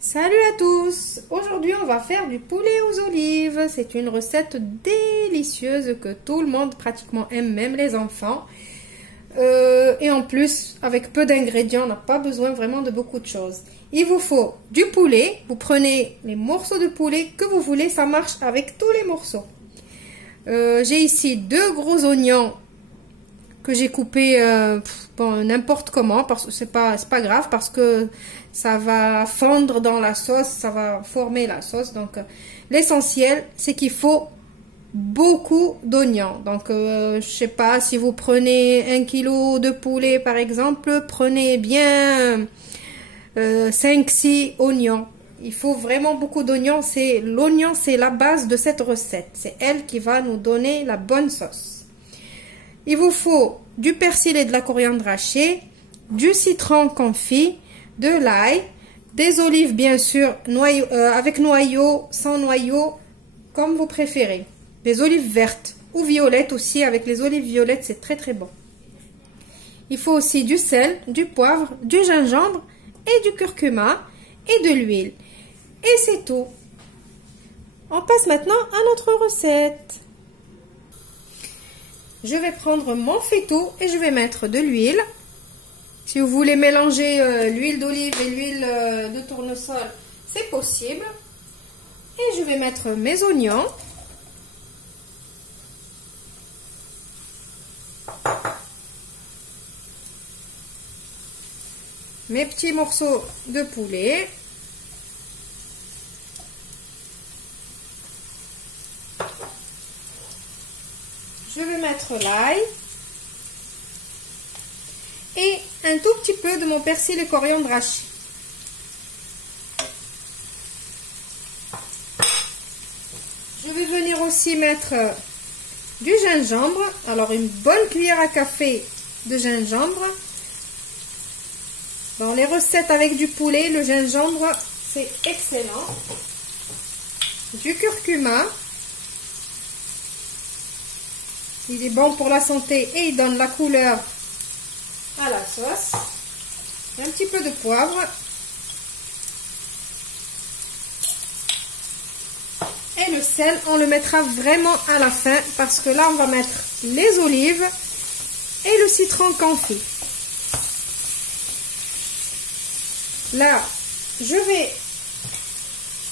Salut à tous! Aujourd'hui on va faire du poulet aux olives. C'est une recette délicieuse que tout le monde pratiquement aime, même les enfants. Et en plus, avec peu d'ingrédients, on n'a pas besoin vraiment de beaucoup de choses. Il vous faut du poulet. Vous prenez les morceaux de poulet que vous voulez, ça marche avec tous les morceaux. J'ai ici 2 gros oignons que j'ai coupés n'importe comment, parce que c'est pas grave, parce que ça va fondre dans la sauce, ça va former la sauce. Donc l'essentiel c'est qu'il faut beaucoup d'oignons. Donc je sais pas, si vous prenez 1 kg de poulet par exemple, prenez bien 5-6 oignons. Il faut vraiment beaucoup d'oignons. L'oignon, c'est la base de cette recette, c'est elle qui va nous donner la bonne sauce. Il vous faut du persil et de la coriandre hachée, du citron confit, de l'ail, des olives bien sûr, avec noyau, sans noyau, comme vous préférez. Des olives vertes ou violettes aussi, avec les olives violettes c'est très très bon. Il faut aussi du sel, du poivre, du gingembre et du curcuma et de l'huile. Et c'est tout. On passe maintenant à notre recette. Je vais prendre mon faitout et je vais mettre de l'huile. Si vous voulez mélanger l'huile d'olive et l'huile de tournesol, c'est possible. Et je vais mettre mes oignons. Mes petits morceaux de poulet. Je vais mettre l'ail et un tout petit peu de mon persil et coriandre haché. Je vais venir aussi mettre du gingembre, alors une bonne cuillère à café de gingembre. Dans les recettes avec du poulet, le gingembre c'est excellent. Du curcuma. Il est bon pour la santé et il donne la couleur à la sauce. Un petit peu de poivre. Et le sel, on le mettra vraiment à la fin parce que là, on va mettre les olives et le citron confit. Là, je vais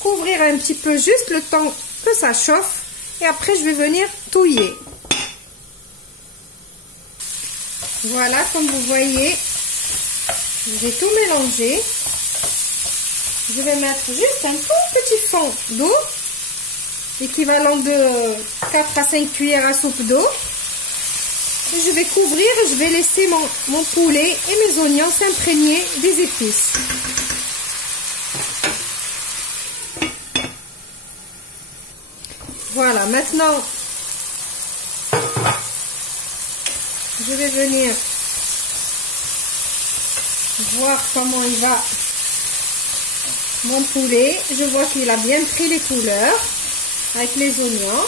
couvrir un petit peu juste le temps que ça chauffe et après, je vais venir touiller. Voilà, comme vous voyez, j'ai tout mélangé. Je vais mettre juste un tout petit fond d'eau, équivalent de 4 à 5 cuillères à soupe d'eau. Et je vais couvrir et je vais laisser mon poulet et mes oignons s'imprégner des épices. Voilà, maintenant, je vais venir voir comment il va mon poulet. Je vois qu'il a bien pris les couleurs avec les oignons.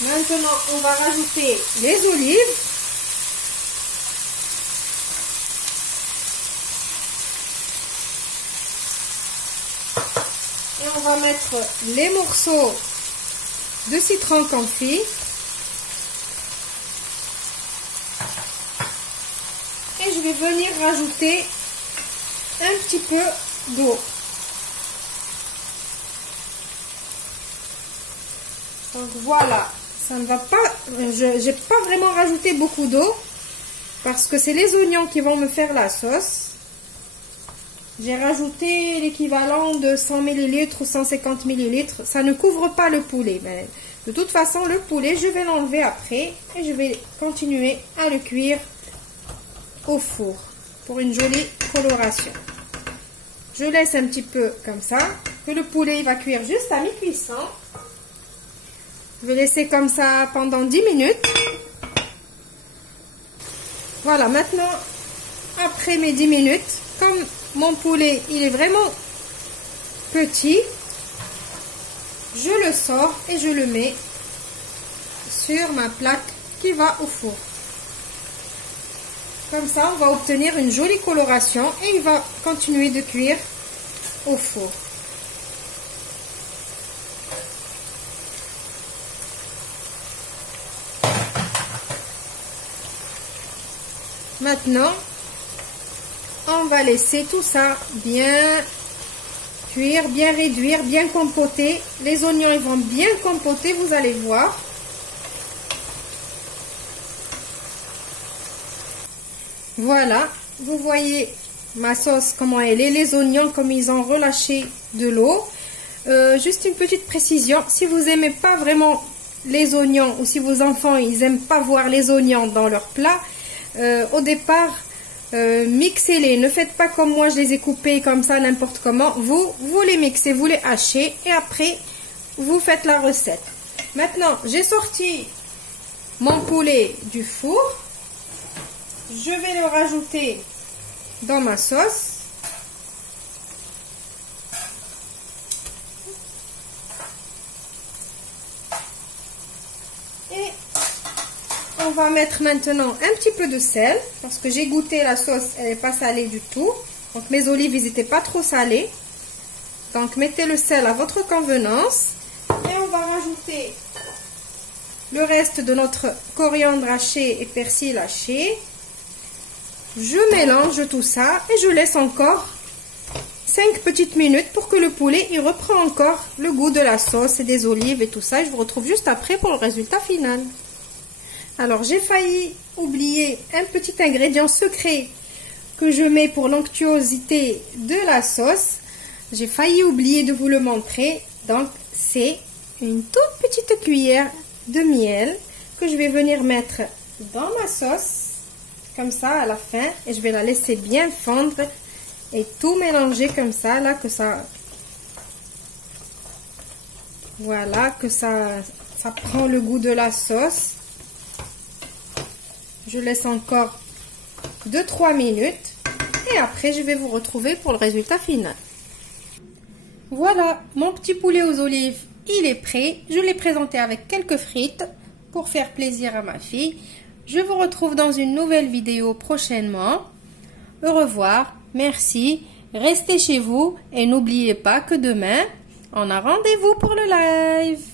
Maintenant, on va rajouter les olives. Et on va mettre les morceaux de citron confit. Et je vais venir rajouter un petit peu d'eau. Donc voilà, ça ne va pas, j'ai pas vraiment rajouté beaucoup d'eau parce que c'est les oignons qui vont me faire la sauce. J'ai rajouté l'équivalent de 100 ml ou 150 ml. Ça ne couvre pas le poulet, mais de toute façon le poulet je vais l'enlever après et je vais continuer à le cuire au four pour une jolie coloration. Je laisse un petit peu comme ça, que le poulet il va cuire juste à mi-cuisson. Je vais laisser comme ça pendant 10 minutes. Voilà, maintenant, après mes 10 minutes, comme mon poulet il est vraiment petit, je le sors et je le mets sur ma plaque qui va au four. Comme ça, on va obtenir une jolie coloration et il va continuer de cuire au four. Maintenant, on va laisser tout ça bien cuire, bien réduire, bien compoter. Les oignons ils vont bien compoter, vous allez voir. Voilà, vous voyez ma sauce comment elle est, les oignons comme ils ont relâché de l'eau. Juste une petite précision, si vous n'aimez pas vraiment les oignons ou si vos enfants ils n'aiment pas voir les oignons dans leur plat, au départ mixez-les, ne faites pas comme moi je les ai coupés comme ça n'importe comment, vous les mixez, vous les hachez et après vous faites la recette. Maintenant j'ai sorti mon poulet du four, je vais le rajouter dans ma sauce. Et on va mettre maintenant un petit peu de sel, parce que j'ai goûté la sauce, elle n'est pas salée du tout. Donc mes olives, ils n'étaient pas trop salées. Donc mettez le sel à votre convenance. Et on va rajouter le reste de notre coriandre haché et persil haché. Je mélange tout ça et je laisse encore 5 petites minutes pour que le poulet il reprend encore le goût de la sauce et des olives et tout ça. Et je vous retrouve juste après pour le résultat final. Alors j'ai failli oublier un petit ingrédient secret que je mets pour l'onctuosité de la sauce. J'ai failli oublier de vous le montrer. Donc c'est une toute petite cuillère de miel que je vais venir mettre dans ma sauce. Comme ça à la fin. Et je vais la laisser bien fondre. Et tout mélanger comme ça. Là que ça... Voilà que ça prend le goût de la sauce. Je laisse encore 2-3 minutes et après je vais vous retrouver pour le résultat final. Voilà, mon petit poulet aux olives, il est prêt. Je l'ai présenté avec quelques frites pour faire plaisir à ma fille. Je vous retrouve dans une nouvelle vidéo prochainement. Au revoir, merci, restez chez vous et n'oubliez pas que demain, on a rendez-vous pour le live.